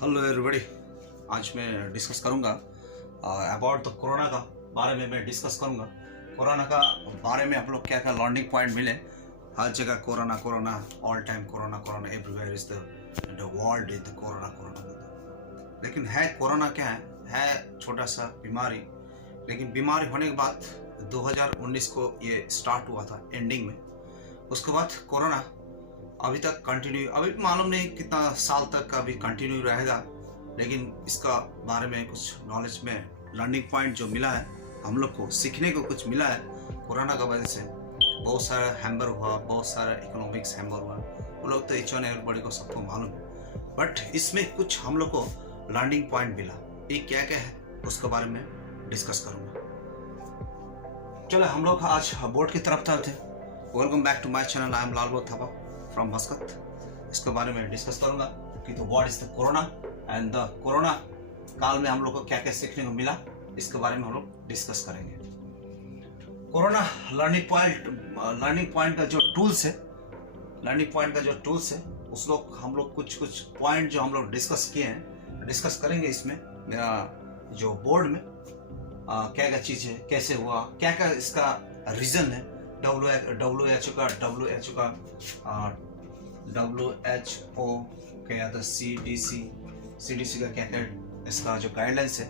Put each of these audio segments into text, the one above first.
Hello everybody. आज मैं discuss करूंगा अबाउट द कोरोना का बारे में। मैं डिस्कस करूंगा कोरोना का बारे में। आप लोग क्या क्या लर्निंग पॉइंट मिले। हर जगह corona corona, all time corona corona, everywhere is the world is the corona corona. लेकिन है कोरोना क्या है छोटा सा बीमारी। लेकिन बीमारी होने के बाद 2019 को ये स्टार्ट हुआ था एंडिंग में। उसके बाद कोरोना अभी तक कंटिन्यू, अभी मालूम नहीं कितना साल तक अभी कंटिन्यू रहेगा। लेकिन इसका बारे में कुछ नॉलेज में लर्निंग पॉइंट जो मिला है, हम लोग को सीखने को कुछ मिला है कोरोना की वजह से। बहुत सारा हैम्बर हुआ, बहुत सारा इकोनॉमिक्स हैम्बर हुआ, वो लोग तो एच वन एवरीबॉडी को सबको मालूम है। बट इसमें कुछ हम लोग को लर्निंग पॉइंट मिला। ये क्या क्या है उसके बारे में डिस्कस करूँगा। चलो हम लोग आज बोर्ड की तरफ चलते हैं। Welcome back to my channel, I am Lalbo Thapa from Muscat. इसके बारे में डिस्कस करूंगा कि तो what is the corona and the corona काल में हम लोग को क्या क्या सीखने को मिला, इसके बारे में हम लोग डिस्कस करेंगे। कोरोना लर्निंग पॉइंट का जो टूल्स है, उस लोग हम लोग कुछ पॉइंट जो हम लोग डिस्कस किए हैं, डिस्कस करेंगे इसमें। मेरा जो बोर्ड में क्या क्या चीज़ है, कैसे हुआ, क्या क्या इसका रीज़न है, WHO के या तो CDC का क्या क्या इसका जो गाइडलाइंस है,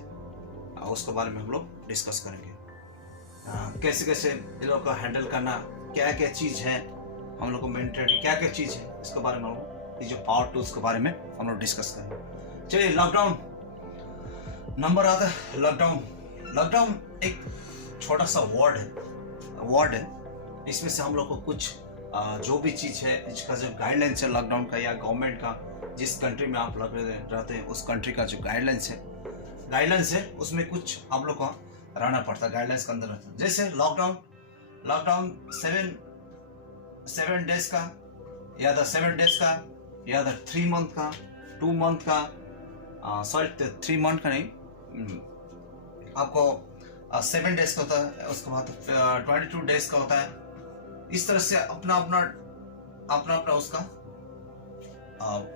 उसके बारे में हम लोग डिस्कस करेंगे। कैसे कैसे इन लोग को हैंडल करना, क्या क्या चीज़ है हम लोग को मेंटेन, क्या क्या चीज़ है, इसके बारे में हम लोग ये जो पावर टूल्स के बारे में हम लोग डिस्कस करेंगे। चलिए, लॉकडाउन नंबर आता है। लॉकडाउन एक छोटा सा वर्ड है। इसमें से हम लोग को कुछ जो भी चीज़ है, इसका जो गाइडलाइंस है लॉकडाउन का या गवर्नमेंट का, जिस कंट्री में आप रहते हैं उस कंट्री का जो गाइडलाइंस है उसमें कुछ हम लोग को रहना पड़ता है, गाइडलाइंस के अंदर रहता है। जैसे लॉकडाउन 7 डेज का या 7 डेज का या 3 मंथ का, 2 मंथ का, 3 मंथ का नहीं, आपको 7 डेज का होता है, उसके बाद 22 डेज का होता है। इस तरह से अपना उसका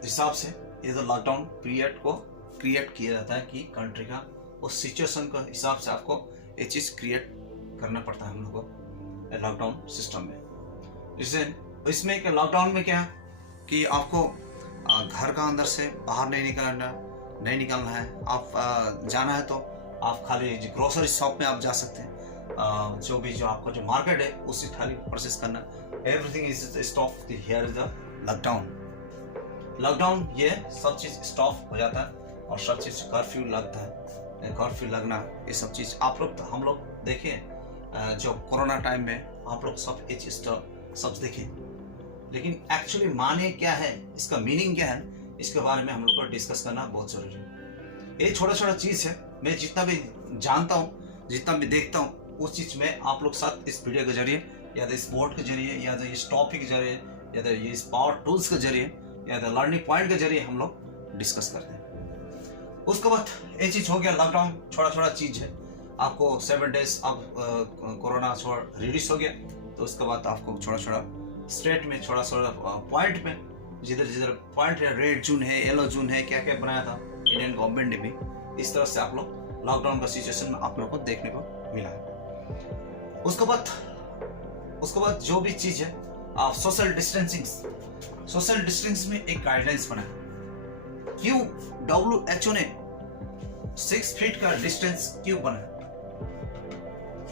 हिसाब से ये जो लॉकडाउन पीरियड को क्रिएट किया जाता है कि कंट्री का उस सिचुएशन का हिसाब से आपको ये चीज़ क्रिएट करना पड़ता है हम लोग को लॉकडाउन सिस्टम में। जैसे इसमें क्या लॉकडाउन में क्या कि आपको घर का अंदर से बाहर नहीं निकलना है। आप जाना है तो आप खाली ग्रोसरी शॉप में आप जा सकते हैं। जो आपका जो मार्केट है उससे खाली परचेस करना, everything is stop. Here is the lockdown ये सब चीज़ स्टॉप हो जाता है और सब चीज़ कर्फ्यू लगता है। कर्फ्यू लगना ये सब चीज़ आप लोग हम लोग देखिए, जो कोरोना टाइम में आप लोग सब ये चीज़ सब देखें। लेकिन एक्चुअली माने क्या है, इसका मीनिंग क्या है, इसके बारे में हम लोग को डिस्कस करना बहुत जरूरी है। ये छोटा चीज़ है। मैं जितना भी जानता हूँ, जितना भी देखता हूँ, उस चीज़ में आप लोग साथ इस वीडियो के जरिए या तो इस बोर्ड के जरिए या तो इस टॉपिक के जरिए या तो इस पावर टूल्स के जरिए या तो लर्निंग पॉइंट के जरिए हम लोग डिस्कस करते हैं। उसके बाद ये चीज़ हो गया, लॉकडाउन छोटा चीज़ है। आपको 7 डेज अब कोरोना रिड्यूस हो गया, तो उसके बाद आपको छोटा स्टेट में छोटा पॉइंट में जिधर पॉइंट है, रेड जोन है, येलो जोन है, क्या क्या बनाया था इंडियन गवर्नमेंट ने भी। इस तरह से आप लोग लॉकडाउन का सिचुएशन आप लोग को देखने को मिला है। उसके बाद जो भी चीज है, आप सोशल डिस्टेंसिंग में एक गाइडलाइंस बना है। क्यों WHO ने 6 फीट का डिस्टेंस क्यों बना?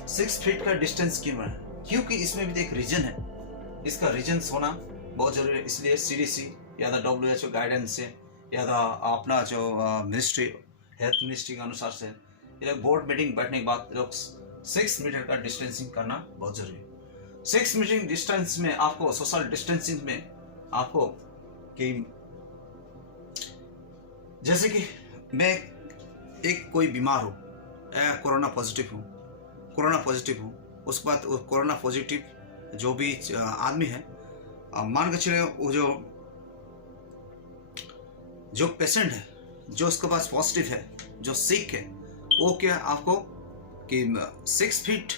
6 फीट का डिस्टेंस क्यों बना? क्योंकि इसमें भी एक रीजन है। इसका रीजन होना बहुत जरूरी है। इसलिए CDC या WHO गाइडेंस से या अपना जो हेल्थ मिनिस्ट्री के अनुसार से ये लोग बोर्ड मीटिंग बैठने के बाद लोग 6 मीटर का डिस्टेंसिंग करना बहुत जरूरी है। 6 मीटर डिस्टेंस में आपको, सोशल डिस्टेंसिंग में आपको, कि जैसे कि मैं एक कोई बीमार हूँ, कोरोना पॉजिटिव हूँ, उसके बाद कोरोना पॉजिटिव जो भी आदमी है, मान के चले वो जो पेशेंट है, जो उसके पास पॉजिटिव है, जो सिक है, वो क्या आपको कि 6 फीट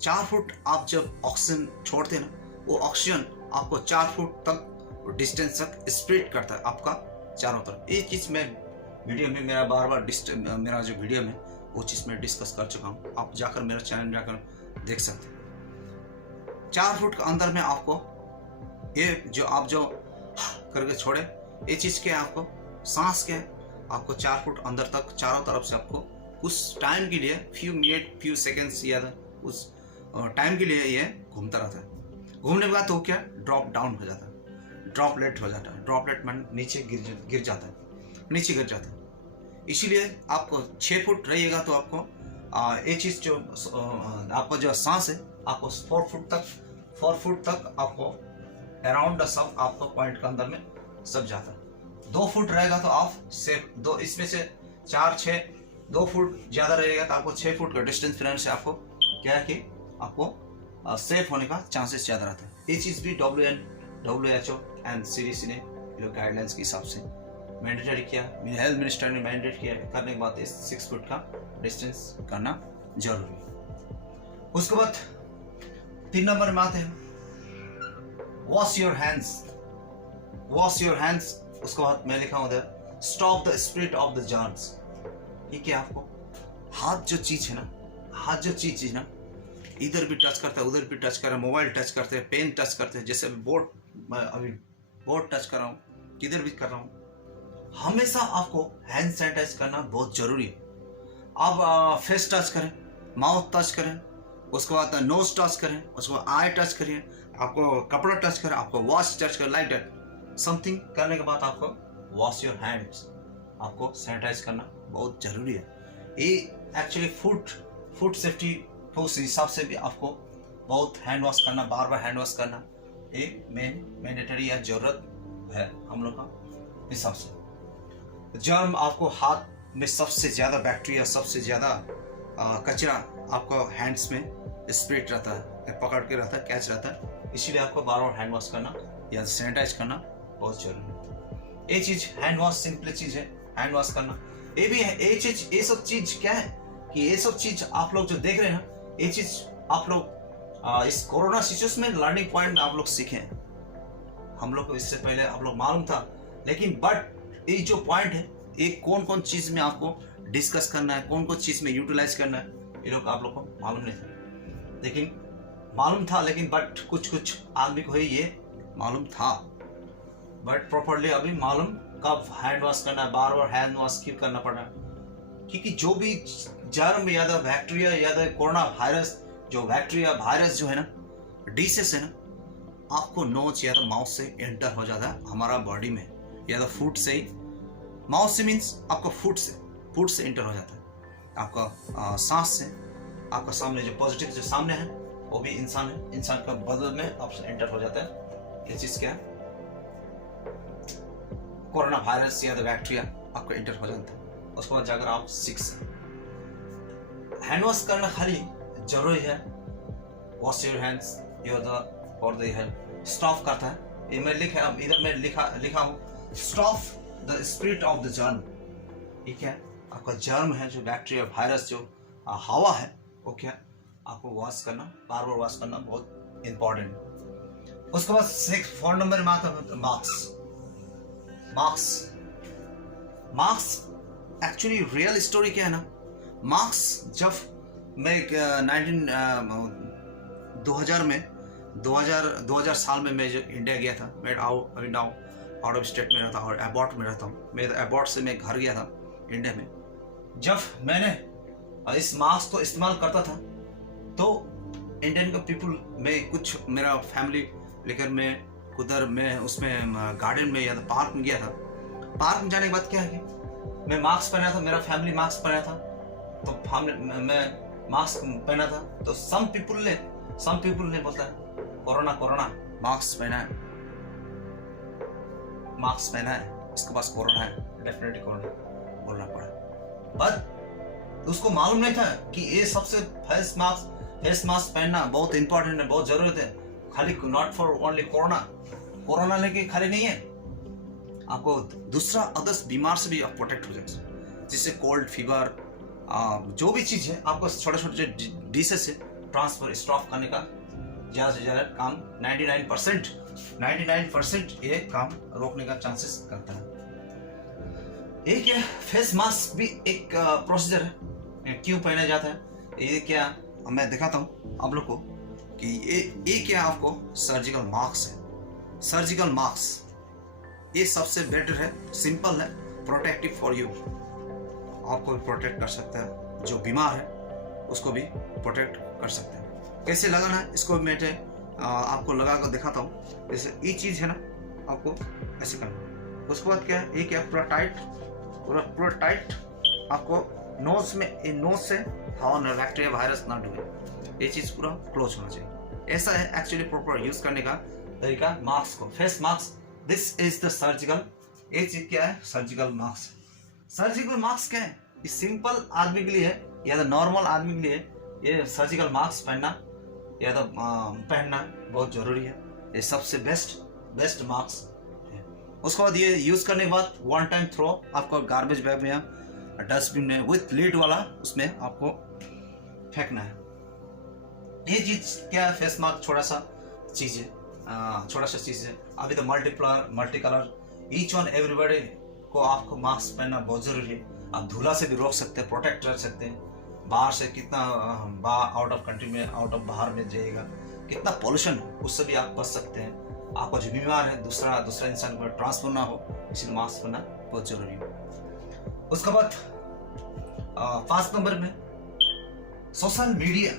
4 फुट आप जब ऑक्सीजन छोड़ते हैं ना, वो ऑक्सीजन आपको 4 फुट तक डिस्टेंस तक स्प्रेड करता है आपका चारों तरफ। ये चीज़ मैं वीडियो में मेरा बार बार मेरा जो वीडियो में वो चीज़ मैं डिस्कस कर चुका हूँ, आप जाकर मेरा चैनल जाकर देख सकते हैं। 4 फुट के अंदर में आपको ये जो आप जो करके छोड़े ये चीज़ क्या है, आपको सांस क्या है, आपको 4 फुट अंदर तक चारों तरफ से आपको उस टाइम के लिए फ्यू मिनट फ्यू सेकेंड्स या उस टाइम के लिए ये घूमता रहता है। घूमने के बाद तो क्या ड्रॉप डाउन हो जाता है, ड्रॉपलेट हो जाता है, ड्रॉपलेट मन नीचे गिर जाता है, नीचे गिर जाता है। इसीलिए आपको 6 फुट रहिएगा तो आपको ये चीज़ जो आपका जो सांस है आपको 4 फुट तक आपको अराउंड द सब आपको पॉइंट के अंदर में सब जाता है। 2 फुट रहेगा तो आप सेफ दो, इसमें से 4 6 2 फुट ज़्यादा रहेगा तो आपको 6 फुट का डिस्टेंस फ्रेंड से आपको क्या है कि आपको सेफ होने का चांसेस ज़्यादा रहता है। ये चीज़ भी WHO एंड CDC ने लोग गाइडलाइंस के हिसाब से मैंडेटरी किया, हेल्थ मिनिस्टर ने मैंडेट किया, करने के बाद 6 फुट का डिस्टेंस करना जरूरी है। उसके बाद 3 नंबर में आते हैं wash your hands. Wash your hands, उसके बाद मैं लिखा हूं उधर stop the spirit of the germs. ठीक है, आपको हाथ जो चीज है ना, हाथ जो चीज है ना, इधर भी टच करता है, उधर भी टच कर रहा है, मोबाइल टच करते हैं, पेन टच करते हैं, जैसे अभी बोर्ड टच कर रहा हूँ, किधर भी कर रहा हूँ, हमेशा आपको हैंड सैनिटाइज करना बहुत जरूरी है। आप फेस टच करें, माउथ टच करें, उसके बाद नोज टच करें, उसके बाद आई टच करिए, आपको कपड़ा टच करें, आपको वॉश टच करें, लाइक दैट समथिंग करने के बाद आपको वॉश योर हैंड्स, आपको सैनिटाइज करना बहुत जरूरी है। ये एक्चुअली फूड सेफ्टी उस हिसाब से भी आपको बहुत हैंड वॉश करना, बार बार हैंड वॉश करना एक मैंडेटरी या जरूरत है हम लोग का हिसाब से। जर्म आपको हाथ में सबसे ज़्यादा बैक्टीरिया, सबसे ज़्यादा कचरा आपको हैंड्स में स्प्रेड रहता है, पकड़ के रहता है, कैच रहता है, इसीलिए आपको बार बार हैंड वॉश करना या सैनिटाइज करना बहुत जरूरी है। ये चीज़ हैंड वॉश सिंपल चीज़ है, हैंड वॉश करना ये भी है। ये सब चीज़ क्या है कि ये सब चीज़ आप लोग जो देख रहे हैं ना, ये चीज़ आप लोग इस कोरोना सिचुएशन में लर्निंग पॉइंट में आप लोग सीखे। हम लोग को इससे पहले आप लोग मालूम था, लेकिन बट ये जो पॉइंट है ये कौन कौन चीज में आपको डिस्कस करना है, कौन कौन चीज में यूटिलाइज करना है, ये लोग आप लोग को मालूम नहीं था। लेकिन मालूम था, लेकिन बट कुछ आदमी को ही ये मालूम था, बट प्रॉपरली अभी मालूम कब हैंड वॉश करना है, बार बार हैंड वॉश क्यों करना पड़ रहा है, क्योंकि जो भी जर्म या बैक्टीरिया या कोरोना वायरस, जो बैक्टीरिया वायरस जो है ना, डिसीज है ना, आपको नोच या तो माउथ से एंटर हो जाता है हमारा बॉडी में, या तो फूड से ही, माउथ से मीन्स आपका फूड से एंटर हो जाता है, आपका सांस से, आपका सामने जो पॉजिटिव जो सामने है वो भी इंसान है, इंसान का बदल में आपसे एंटर हो जाता है। ये चीज क्या है, कोरोना वायरस या बैक्टीरिया आपको एंटर हो जाता है। उसके बाद जाकर आप सीख सकते। हैंड वॉश करना खाली जरूरी है, वॉश योर हैंड्स और द हेल्प स्टॉप करता है। ये मैं लिखा, इधर मैं लिखा हूँ stop the spirit of the germ. ठीक है, आपका जर्म है जो बैक्टीरिया वायरस जो हवा है वो क्या आपको वॉश करना, बार बार वॉश करना बहुत इंपॉर्टेंट है। उसके बाद 4 नंबर में आता है मार्क्स। एक्चुअली रियल स्टोरी क्या है ना, मार्क्स जब मैं 2000 साल में मैं जो इंडिया गया था, मैं अभी नाउ आउट ऑफ स्टेट में रहता हूँ और एबॉर्ड में रहता हूँ। मैं एबॉर्ड से मैं घर गया था इंडिया में। जब मैंने इस मास्क को इस्तेमाल करता था तो इंडियन का पीपल में कुछ मेरा फैमिली लेकर मैं उधर मैं उसमें गार्डन में या तो पार्क में गया था। पार्क में जाने के बाद क्या है कि मैं मास्क पहना था, मेरा फैमिली मास्क पहना था, तो मैं मास्क पहना था, तो सम पीपल ने बोलता कोरोना मास्क पहना है, इसके पास कोरोना है, डेफिनेटली कोरोना बोलना पड़ा। बट उसको मालूम नहीं था कि ये सबसे फेस मास्क पहनना बहुत इंपॉर्टेंट है, बहुत जरूरत है, खाली नॉट फॉर ओनली कोरोना लेके खाली नहीं है, आपको दूसरा अदर्स बीमार से भी आप प्रोटेक्ट हो जाए, जिससे कोल्ड फीवर जो भी चीज है आपको छोटे छोटे डिसेस से ट्रांसफर स्टॉप करने का ज्यादा से ज्यादा काम 99% ये काम रोकने का चांसेस करता है। एक है फेस मास्क भी एक प्रोसीजर है, क्यों पहना जाता है ये क्या मैं दिखाता हूँ आप लोग को कि ये क्या आपको सर्जिकल मास्क है। सर्जिकल मास्क ये सबसे बेटर है, सिंपल है, प्रोटेक्टिव फॉर यू, आपको भी प्रोटेक्ट कर सकता है, जो बीमार है उसको भी प्रोटेक्ट कर सकते हैं। कैसे लगाना है इसको मैं आपको लगा कर दिखाता हूँ। जैसे ये चीज़ है ना, आपको ऐसे करना, उसके बाद क्या है, ये क्या पूरा टाइट आपको नोज में, नोज से हवा न, बैक्टीरिया वायरस ना डूबे, ये चीज़ पूरा क्लोज होना चाहिए। ऐसा है एक्चुअली प्रॉपर यूज करने का तरीका मास्क को, face mask. This is the surgical, ये चीज क्या है, सर्जिकल मास्क। सर्जिकल मास्क क्या है, ये सिंपल आदमी के लिए है या तो नॉर्मल आदमी के लिए ये सर्जिकल मास्क पहनना या तो पहनना बहुत जरूरी है। ये सबसे बेस्ट मास्क है। उसके बाद ये यूज करने के बाद वन टाइम थ्रो, आपको गार्बेज बैग में या डस्टबिन में विथ लिड वाला उसमें आपको फेंकना है। ये चीज क्या है, फेस मास्क छोटा सा चीज है, अभी तो multi colour each one everybody को आपको मास्क पहनना बहुत जरूरी है। आप धूला से भी रोक सकते हैं, प्रोटेक्ट कर सकते हैं। बाहर से कितना आउट ऑफ कंट्री में, आउट ऑफ बाहर में जाएगा, कितना पॉल्यूशन, उससे भी आप बच सकते हैं। आपको जो बीमार है दूसरा इंसान को ट्रांसफर ना हो, इसलिए मास्क पहनना बहुत जरूरी है। उसके बाद 5 नंबर में सोशल मीडिया।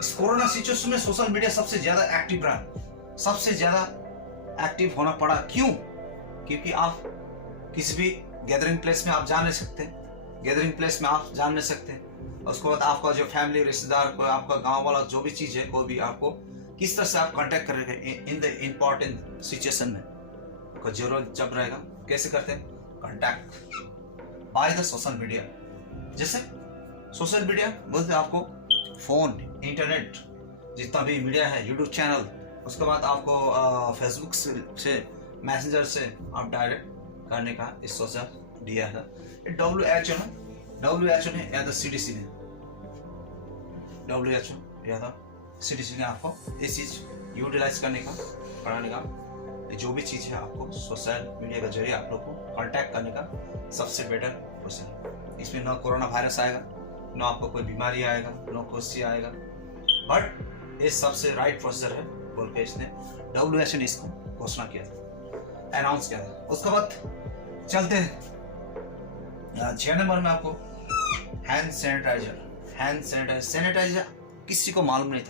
इस कोरोना सिचुएशन में सोशल मीडिया सबसे ज्यादा एक्टिव रहा, सबसे ज्यादा एक्टिव होना पड़ा। क्यों? क्योंकि आप किसी भी गैदरिंग प्लेस में आप जा नहीं सकते, उसके बाद आपका जो फैमिली, रिश्तेदार, कोई आपका गांव वाला जो भी चीज है, कोई भी आपको किस तरह से आप कांटेक्ट करेंगे इन द इम्पोर्टेंट सिचुएशन में, आपको जरूरत जब रहेगा, कैसे करते हैं, contact by the social media. जैसे सोशल मीडिया बोलते हैं आपको फोन, इंटरनेट, जितना भी मीडिया है, यूट्यूब चैनल, उसके बाद आपको फेसबुक से मैसेंजर से आप डायरेक्ट करने का इस सोशल दिया है। WHO ने या तो CDC ने, WHO या तो CDC ने आपको इस चीज यूटिलाइज करने का, पढ़ाने का, जो भी चीज है आपको सोशल मीडिया के जरिए आप लोग को कांटेक्ट करने का सबसे बेटर प्रोसेस। इसमें ना कोरोना वायरस आएगा, ना आपको कोई बीमारी आएगा, ना कुछ आएगा, बट ये सबसे राइट प्रोसीजर है बोल के इसने WHO ने इसको घोषणा किया था, अनाउंस किया था। उसके बाद चलते हैं 6 नंबर में आपको हैंड सैनिटाइजर किसी को मालूम नहीं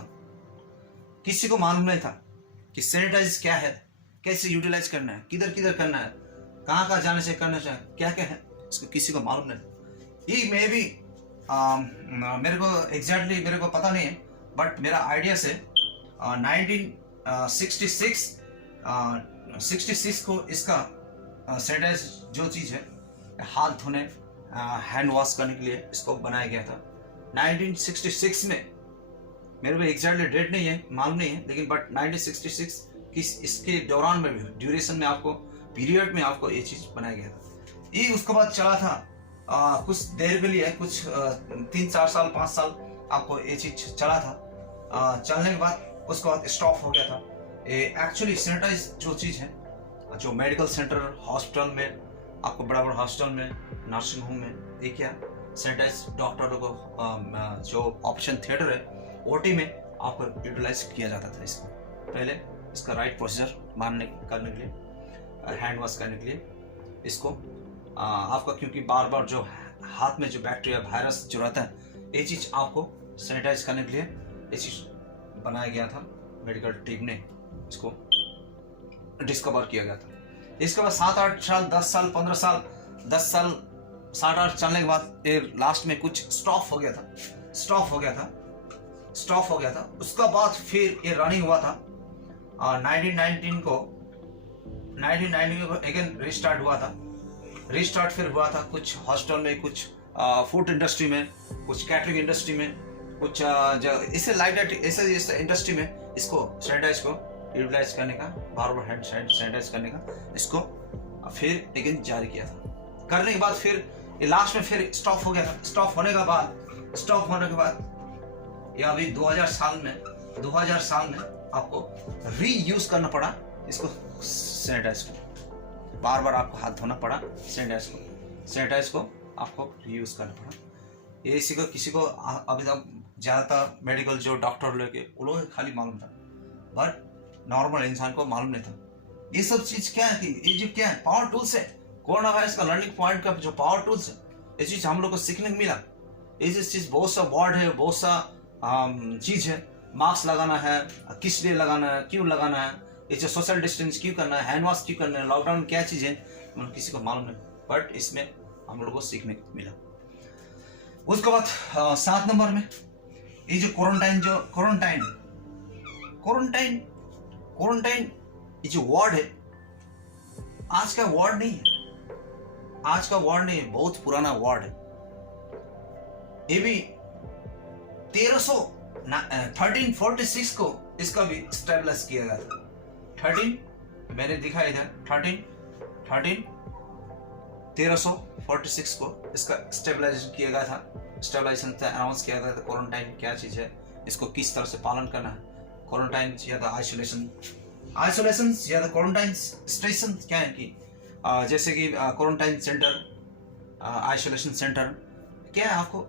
था कि सैनिटाइज क्या है, कैसे यूटिलाइज करना है, किधर करना है, कहाँ जाने से करना चाहिए, क्या है, इसको किसी को मालूम नहीं। ये मैं भी मेरे को एग्जैक्टली मेरे को पता नहीं है, बट मेरा आइडिया से 1966 को इसका सैनिटाइज जो चीज है हाथ धोने, हैंड वॉश करने के लिए इसको बनाया गया था 1966 में। मेरे को एग्जैक्टली डेट नहीं है, मालूम नहीं है, लेकिन बट 1966 की इसके दौरान में भी, ड्यूरेशन में, आपको पीरियड में आपको ये चीज बनाया गया था। ये उसके बाद चला था कुछ देर के लिए, कुछ 3-4 साल 5 साल आपको ये चीज चला था। चलने के बाद उसके बाद स्टॉप हो गया था। एक्चुअली सैनिटाइज जो चीज है, जो मेडिकल सेंटर, हॉस्पिटल में, आपको बड़ा हॉस्पिटल में, नर्सिंग होम में, ये क्या सैनिटाइज डॉक्टरों को जो ऑपरेशन थिएटर है, OT में आपको यूटिलाइज किया जाता था। इसको पहले इसका राइट प्रोसीजर करने के लिए, हैंड वॉश करने के लिए, इसको आपका, क्योंकि बार बार जो हाथ में जो बैक्टीरिया, वायरस जो रहता है, ये चीज आपको सैनिटाइज करने के लिए ये चीज बनाया गया था। मेडिकल टीम ने इसको डिस्कवर किया गया था। इसके बाद 7-8 साल, 10 साल, 15 साल, 10 साल, 7-8 चलने के बाद ये लास्ट में कुछ स्टॉप हो गया था। उसका बाद फिर ये रनिंग हुआ था 1919 को अगेन रिस्टार्ट फिर हुआ था, कुछ हॉस्पिटल में, कुछ फूड इंडस्ट्री में, कुछ कैटरिंग इंडस्ट्री में, कुछ इसे लाइक ऐसे इंडस्ट्री में इसको सैनिटाइज को यूटिलाइज करने का, बार हैंड सैनिटाइज करने का, इसको फिर अगेन जारी किया था। करने के बाद फिर ये लास्ट में फिर स्टॉप हो गया था। स्टॉप होने के बाद ये अभी 2000 साल में आपको रीयूज करना पड़ा इसको, सैनिटाइज को बार बार आपको हाथ धोना पड़ा सैनिटाइज को। सैनिटाइज को आपको यूज़ करना पड़ा। ये किसी को अभी तक ज़्यादातर मेडिकल जो डॉक्टर लेके वो लोग खाली मालूम था, बट नॉर्मल इंसान को मालूम नहीं था। ये सब चीज़ क्या है कि ये जो क्या है पावर टूल्स है, कोरोना वायरस का लर्निंग पॉइंट का जो पावर टूल्स है, ये चीज़ हम लोग को सीखने को मिला। ये चीज़ बहुत सा वर्ड है, बहुत सा चीज़ है। मास्क लगाना है, किस लिए लगाना है, क्यों लगाना है, ये जो सोशल डिस्टेंस क्यों करना है, हैंड वॉश क्यों करना है, लॉकडाउन क्या चीज़ है, किसी को मालूम नहीं, बट इसमें हम लोग को सीखने को मिला। उसके बाद 7 नंबर में ये जो क्वारंटाइन ये जो वर्ड है आज का वर्ड नहीं है, बहुत पुराना वर्ड है। ये भी 1346 को इसका भी स्टेबलाइज किया गया था। 13 मैंने दिखाया था 1346 को इसका स्टेबलाइजेशन किया गया था, अनाउंस किया गया था। क्वारंटाइन क्या चीज़ है, इसको किस तरह से पालन करना है, क्वारंटाइन या आइसोलेशन या क्वारंटाइन स्टेशन क्या है कि जैसे कि क्वारंटाइन सेंटर, आइसोलेशन सेंटर क्या है, आपको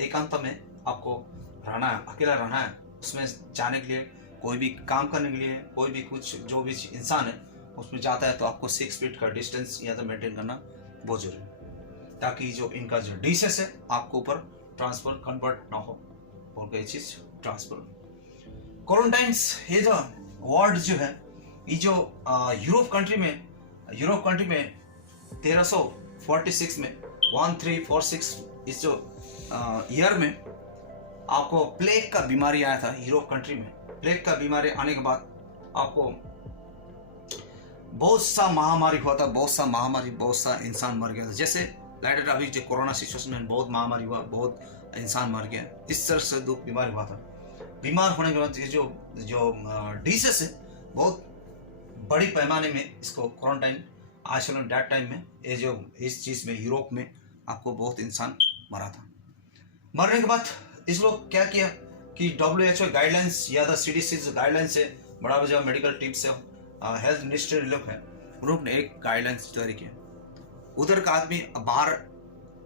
एकांत में आपको रहना है, अकेला रहना है। उसमें जाने के लिए, कोई भी काम करने के लिए, कोई भी कुछ जो भी इंसान है उसमें जाता है तो आपको 6 फीट का डिस्टेंस या तो मेंटेन करना बहुत जरूरी है, ताकि जो इनका जो डिसेस है आपको ऊपर ट्रांसफर कन्वर्ट ना हो और कोई चीज ट्रांसफर। क्वारंटाइंस ये जो वर्ड जो है, ये जो यूरोप कंट्री में 1346 में 1346 इस जो ईयर में आपको प्लेग का बीमारी आया था यूरोप कंट्री में। प्लेग का बीमारी आने के बाद आपको बहुत सा महामारी हुआ था, बहुत सा इंसान मर गया था। जैसे लाइट अभी जो कोरोना सिचुएशन में बहुत महामारी हुआ, बहुत इंसान मर गया, इस तरह से दुख बीमारी हुआ था। बीमार होने के बाद ये जो डिसीज है बहुत बड़ी पैमाने में इसको क्वारंटाइन आइसोलेशन डेट टाइम में ये जो इस चीज़ में यूरोप में आपको बहुत इंसान मरा था। मरने के बाद इस लोग क्या किया कि WHO गाइडलाइंस या द CDC गाइडलाइंस है, बड़ा बड़ा मेडिकल टीम से हेल्थ मिनिस्ट्री लोग है, उन्होंने ने एक गाइडलाइंस जारी किया। उधर का आदमी बाहर,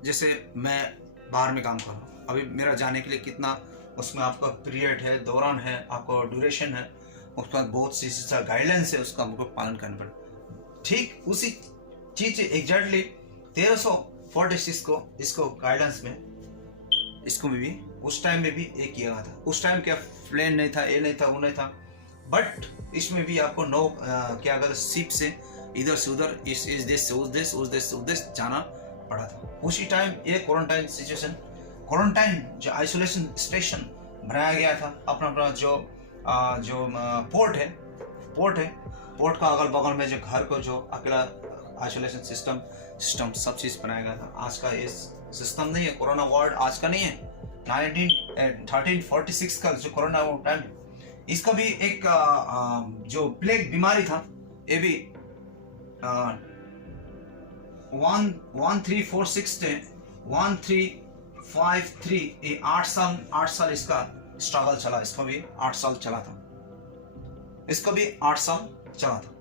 जैसे मैं बाहर में काम कर रहा हूँ, अभी मेरा जाने के लिए कितना उसमें आपका पीरियड है, दौरान है, आपको ड्यूरेशन है, उसका बहुत सी गाइडलाइंस है, उसका हमको पालन करना पड़ेगा। ठीक उसी चीज एग्जैक्टली 1346 को इसको गाइडेंस में इसको में भी उस टाइम में भी एक किया गया था। उस टाइम क्या प्लेन नहीं था, ये नहीं था, वो नहीं था, बट इसमें भी आपको क्या कहते शिप से इधर से उधर, इस देश से उस देश, उस देश से उस देश जाना पड़ा था। उसी टाइम ये क्वारंटाइन सिचुएशन, क्वारंटाइन जो आइसोलेशन स्टेशन बनाया गया था, अपना जो पोर्ट है, पोर्ट का अगल बगल में जो घर को जो अकेला आइसोलेशन सिस्टम सब चीज बनाया गया था। आज का ये सिस्टम नहीं है, कोरोना वार्ड आज का नहीं है, 1346 का जो कोरोना टाइम है, इसका भी एक जो प्लेग बीमारी था, ये भी 1346 से 1353 ये 8 साल इसका स्ट्रगल चला। इसका भी 8 साल चला था,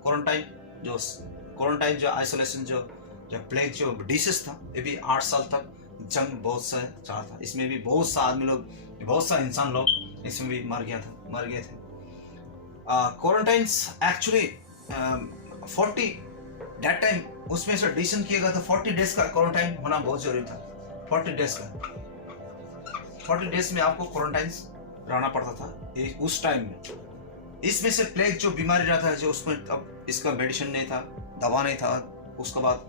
क्वारंटाइन जो आइसोलेशन जो प्लेग जो डिसीज था, ये भी 8 साल तक जंग बहुत सा चला था। इसमें भी बहुत सा आदमी लोग, बहुत सा इंसान लोग इसमें भी मर गए थे। क्वारंटाइंस एक्चुअली 40 डेट टाइम उसमें से डिसीजन किया गया था 40 डेज का क्वारंटाइन होना बहुत जरूरी था। 40 डेज में आपको क्वारंटाइन रहना पड़ता था उस टाइम में। इसमें से प्लेग जो बीमारी रहता है, जो उसमें अब इसका मेडिसिन नहीं था, दवा नहीं था, उसके बाद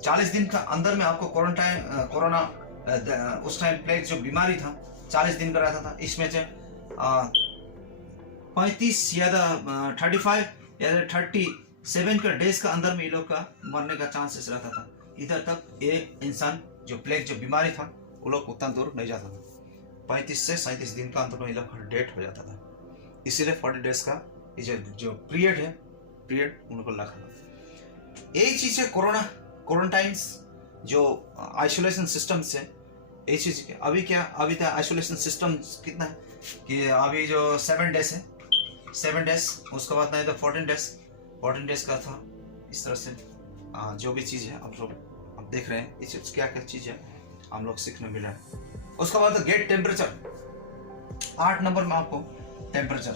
40 दिन का अंदर में आपको कोरोना उस टाइम प्लेग जो बीमारी था 40 दिन का रहता था। इसमें से 35 या 35 या 37 का डेज का अंदर में ये लोग का मरने का चांसेस रहता था। इधर तक ये इंसान जो प्लेग जो बीमारी था वो लोग उतना दूर नहीं जाता था, 35 से 37 दिन का अंदर में ये लोग डेट हो जाता था। इसीलिए 40 डेज का ये जो पीरियड उनको रखा था। यही चीज है क्वारंटाइंस जो आइसोलेशन सिस्टम से, यही चीज अभी था आइसोलेशन सिस्टम कितना है कि अभी जो 7 डेज है, 7 डेज, उसके बाद नहीं तो 14 डेज का था। इस तरह से जो भी चीज है आप देख रहे हैं, इस क्या क्या चीज़ है हम लोग सीखने मिल रहा है। उसके बाद गेट टेम्परेचर, 8 नंबर में आपको टेम्परेचर।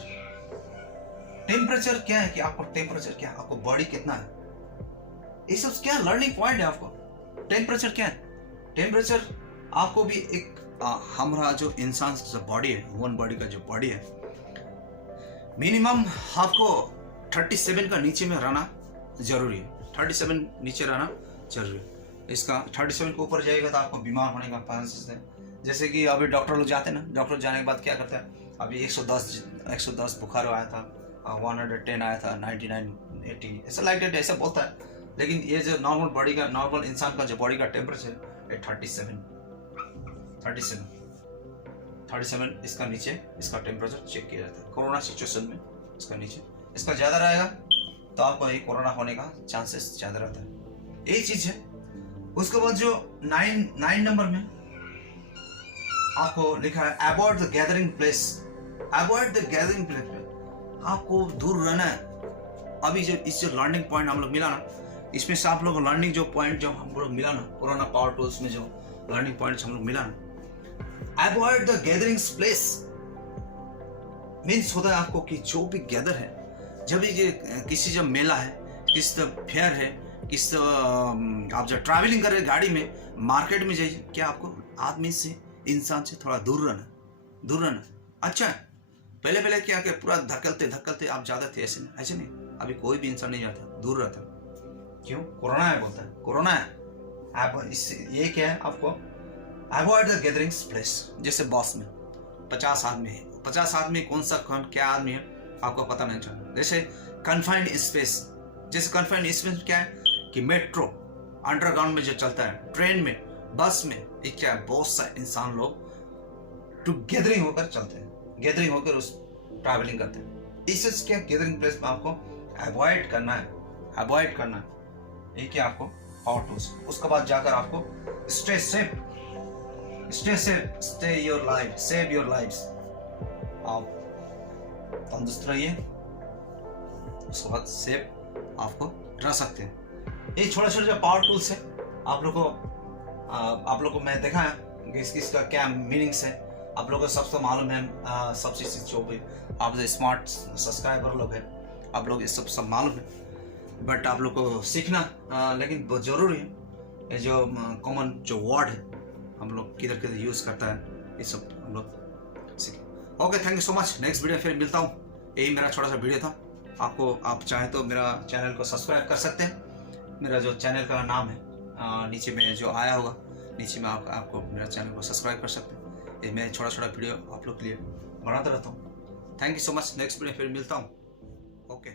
टेम्परेचर क्या है कि आपको टेम्परेचर क्या है, आपको बॉडी कितना है, ये सब क्या लर्निंग पॉइंट है आपको। टेम्परेचर क्या है, टेम्परेचर आपको भी एक हमारा जो इंसान का बॉडी है, ह्यूमन बॉडी का जो बॉडी है, मिनिमम आपको 37 का नीचे में रहना जरूरी है। 37 नीचे रहना जरूरी है। इसका 37 के ऊपर जाएगा तो आपको बीमार होने का चांसेस है। जैसे कि अभी डॉक्टर लोग जाते हैं ना, डॉक्टर जाने के बाद क्या करता है, अभी 110 बुखार आया था, 110 आया था, 99 80 ऐसा लाइक डेट ऐसा बोलता है। लेकिन ये जो नॉर्मल बॉडी का, नॉर्मल इंसान का जो बॉडी का टेम्परेचर है 37 इसका नीचे इसका टेम्परेचर चेक किया जाता है। कोरोना सिचुएशन में इसका नीचे, इसका ज़्यादा रहेगा तो आपको ये कोरोना होने का चांसेस ज़्यादा रहता है। यही चीज़ है। उसके बाद जो 9 नंबर में आपको लिखा है avoid the gathering place. Avoid the gathering place में आपको दूर रहना है। अभी जो इस जो लर्निंग पॉइंट हम लोग मिला ना, इसमें से आप लोग लर्निंग जो पॉइंट जो हम लोग मिला ना, कोरोना पावर टूल्स में जो लर्निंग पॉइंट्स हम लोग मिला ना, avoid the gatherings place means होता है आपको कि जो भी गैदर है, जब ये किसी जब मेला है, किसी फेयर है, किस आप जब ट्रैवलिंग कर रहे गाड़ी में, मार्केट में जाइए, क्या आपको आदमी से, इंसान से थोड़ा दूर रहना अच्छा है। पहले क्या कि पूरा धक्कलते आप जाते थे, ऐसे नहीं। अभी कोई भी इंसान नहीं जाता, दूर रहता। क्यों? कोरोना है, बोलता है कोरोना है। आप इससे ये क्या है आपको अवॉइड द गैदरिंग्स प्लेस। जैसे बॉस में 50 आदमी है, 50 आदमी कौन क्या आदमी है आपको पता नहीं चलता। जैसे कन्फाइंड स्पेस, जैसे कन्फाइंड स्पेस क्या है कि मेट्रो अंडरग्राउंड में जो चलता है, ट्रेन में, बस में, ये क्या है, बहुत सारे इंसान लोग टू गैदरिंग होकर चलते हैं, गैदरिंग होकर उस ट्रैवलिंग करते हैं। इससे क्या गैदरिंग प्लेस में आपको अवॉइड करना है। ये क्या आपको पावर टूल्स। उसके बाद जाकर आपको stay save your life, save your lifes. आप तंदुरुस्त रहिए, उसके बाद सेव आपको रह सकते हैं। ये छोटे जो पावर टूल्स है आप लोग को मैं देखा है कि इसका क्या मीनिंग्स है। आप लोगों को सबको मालूम है, सब चीज़ जो भी आप जो स्मार्ट सब्सक्राइबर लोग हैं, आप लोग ये सब मालूम है। बट आप लोग को सीखना लेकिन बहुत ज़रूरी है। ये जो कॉमन जो वर्ड है हम लोग किधर यूज़ करता है, ये सब हम लोग सीखें। Okay, thank you so much. Next video फिर मिलता हूँ। यही मेरा छोटा सा वीडियो था। आप चाहें तो मेरा चैनल को सब्सक्राइब कर सकते हैं। मेरा जो चैनल का नाम है नीचे में जो आया होगा, नीचे में आपको मेरा चैनल को सब्सक्राइब कर सकते हैं। ये मैं छोटा वीडियो आप लोग के लिए बनाता रहता हूँ। Thank you so much. Next video फिर मिलता हूँ। ओके।